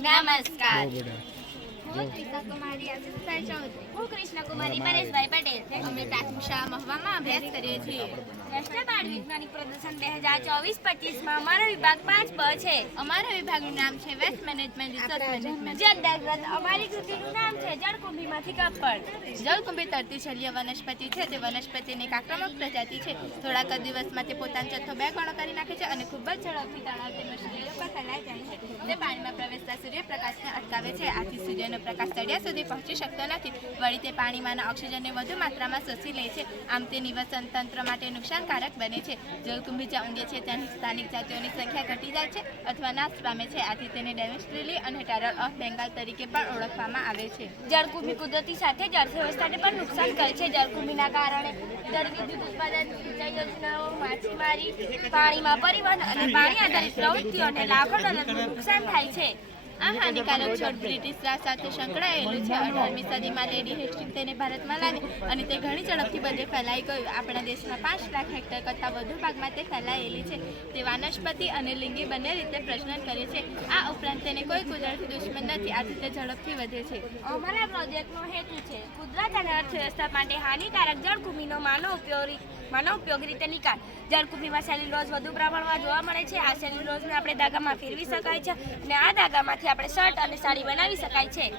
નમસ્કાર. હું કૃષ્ણકુમારી આશિષભાઈ ચૌધરી. હું કૃષ્ણકુમારી પરેશભાઈ પટેલ. અમે પ્રાથમિક શાળા મહવામાં અભ્યાસ કરીએ છીએ. રાષ્ટ્રીય બાળ વૈજ્ઞાનિક પ્રદર્શન 2024-25માં અમારો વિભાગ 5 છે. અમારા વિભાગનું નામ છે વેસ્ટ મેનેજમેન્ટ રિસોર્સ મેનેજમેન્ટ. જે અંતર્ગત અમારી કૃતિનું નામ છે જળકુંભીમાંથી કપડ. જળકુંભી તરતી છલીય વનસ્પતિ છે. તે વનસ્પતિની એક આક્રમક પ્રજાતિ છે. થોડાક જ દિવસમાં તે પોતાનો જથ્થો 2 ગણો કરી નાખે છે અને ખૂબ જ ઝડપથી તળાવ તેમજ સૂર્ય પર ફેલાઈ જાય છે. તે પાણીમાં પ્રવેશતા સૂર્યપ્રકાશને અટકાવે છે. આથી સૂર્યનો પ્રકાશ તળિયા સુધી પહોંચી શકતો નથી. વળી તે પાણીમાંના ઓક્સિજનને વધુ માત્રામાં શોષી લે છે. આમ તે નિવસન તંત્ર માટે નુકસાનકારક બને છે. જળકુંભી જ્યાં ઊંઘે છે ત્યાંની સ્થાનિક જાતિઓની સંખ્યા ઘટી જાય છે અથવા નાશ પામે છે. આથી તેને ડેવિસ લીલી અને ટેરર ઓફ બેંગાલ તરીકે પણ ઓળખવામાં આવે છે. જળકુંભી કુદરતી સાથે જળવ્યવસ્થાને પણ નુકસાન કરે છે. જળકુંભીના કારણે જળવિદ્યુત ઉત્પાદન, સિંચાઈ યોજનાઓ, માછીમારી, પાણીમાં પરિવહન અને પાણી આધારિત પ્રવૃત્તિઓને લાખો ડોલરનું નુકસાન થાય છે. આ હાનિકારક છોડ બ્રિટિશ રાજ સાથે સંકળાયેલું છે. 18મી સદીમાં લેડી હેસ્ટિંગ તેને ભારતમાં લાવી અને તે ઘણી ઝડપથી બધે ફેલાઈ ગયું. આપણા દેશમાં 5 લાખ હેક્ટર કરતાં વધુ ભાગમાં તે ફેલાયેલી છે. તે વાનસ્પતિ અને લિંગી બંને રીતે પ્રજનન કરે છે. આ ઉપરાંત તેને કોઈ કુદરતી દુશ્મન નથી. આથી તે ઝડપથી વધે છે. અમારા પ્રોજેક્ટનો હેતુ છે કુદરત અને અર્થવ્યવસ્થા માટે હાનિકારક જળકુંભીનો માનવ ઉપયોગી રીતે નિકાલ. જળકુંભીમાં સેલ્યુલોઝ વધુ પ્રમાણમાં જોવા મળે છે. આ સેલ્યુલોઝને આપણે દાગામાં ફેરવી શકાય છે અને આ દાગામાંથી આપણે શર્ટ અને સાડી બનાવી શકાય છે.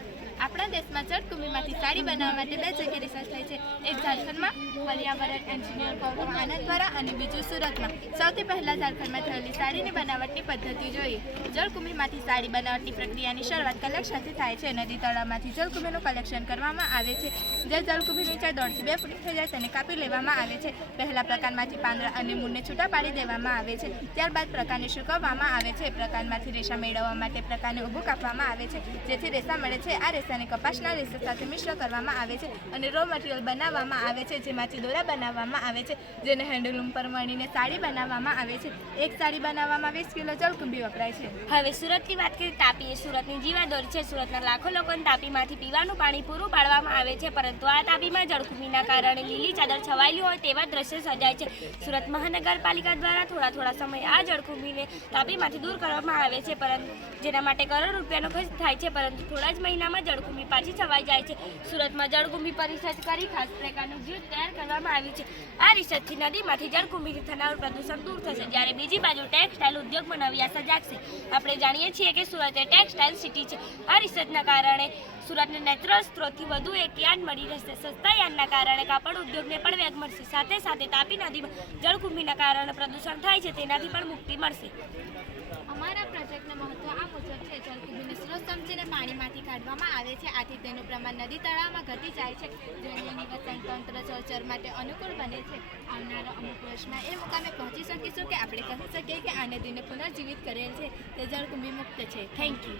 આપણા દેશમાં જળકુંભીમાંથી સાડી બનાવવા માટે 2 જગ્યાએ રિસર્ચ થઈ છે. એક ઝારખંડમાં પર્યાવરણ એન્જિનિયર ગૌતમ આનંદ દ્વારા અને બીજું સુરતમાં. સૌથી પહેલા ઝારખંડમાં થયેલી સાડીની બનાવટની પદ્ધતિ જોઈએ. જળકુંભીમાંથી સાડી બનાવટની પ્રક્રિયાની શરૂઆત કલેક્શનથી થાય છે. નદી તળાવમાંથી જળકુંભીનું કલેક્શન કરવામાં આવે છે. જે જળકુંભીની ઊંચાઈ 1.5 થી 2 ફૂટ થઈ જાય તેને કાપી લેવામાં આવે છે. પહેલા પ્રકારમાંથી પાંદડા અને મૂળને છૂટા પાડી દેવામાં આવે છે. ત્યારબાદ પ્રકારને સૂકવવામાં આવે છે. પ્રકારમાંથી રેશા મેળવવા માટે પ્રકારને ઊભું કાપવામાં આવે છે, જેથી રેશા મળે છે. આ રેસાને કપાસના રેસા સાથે મિશ્ર કરવામાં આવે છે અને રો મટીરિયલ બનાવવામાં આવે છે, જેમાંથી દોરા બનાવવામાં આવે છે, જેને હેન્ડલૂમ પર વણીને સાડી બનાવવામાં આવે છે. એક સાડી બનાવવામાં 20 કિલો જળકુંભી વપરાય છે. હવે સુરતની વાત કરીએ. તાપી એ સુરતની જીવાદોરી છે. સુરતના લાખો લોકોને તાપીમાંથી પીવાનું પાણી પૂરું પાડવામાં આવે છે, પરંતુ આ તાપીમાં જળકુંભીના કારણે લીલી ચાદર છવાયેલી હોય તેવા દ્રશ્ય સર્જાય છે. સુરત મહાનગરપાલિકા દ્વારા થોડા સમય આ જળકુંભીને તાપીમાંથી દૂર કરવામાં આવે છે, પરંતુ જેના માટે કરોડ રૂપિયાનો ખર્ચ થાય છે, પરંતુ થોડા જ મહિનામાં જળકુંભી પાછી છવાઈ જાય છે. સુરતમાં જળકુંભી પર રિસર્ચ કરી ખાસ પ્રકારનું જૂથ તૈયાર કરવામાં આવ્યું છે. આ રિસર્ચથી નદીમાંથી જળકુંભીથી થનારું પ્રદૂષણ દૂર થશે, જ્યારે બીજી બાજુ ટેક્સટાઇલ ઉદ્યોગમાં નવી આશા જાગશે. આપણે જાણીએ છીએ કે સુરત એ ટેક્સટાઇલ સિટી છે. આ રિસર્ચના કારણે સુરતને નેચરલ સ્ત્રોતથી વધુ એક યાર્ડ મળી રહેશે. સસ્તા યાર્ડના કારણે કાપડ ઉદ્યોગને પણ વેગ મળશે. સાથે સાથે તાપી નદીમાં જળકુંભીના કારણે પ્રદૂષણ થાય છે તેનાથી પણ મુક્તિ મળશે. અમારા પ્રોજેક્ટનું મહત્વ આ મુજબ છે. જળકુંભીને સ્ત્રોત સમજીને પાણીમાંથી કાઢવામાં આવે છે. આથી તેનું પ્રમાણ નદી તળાવમાં ઘટી જાય છે, જેનું નિવસન તંત્ર જળચર માટે અનુકૂળ બને છે. આવનારા અમુક વર્ષમાં એ મુકામે પહોંચી શકીશું કે આપણે કહી શકીએ કે આ નદીને પુનર્જીવિત કરેલ છે. તે જળકુંભી મુક્ત છે. Thank you.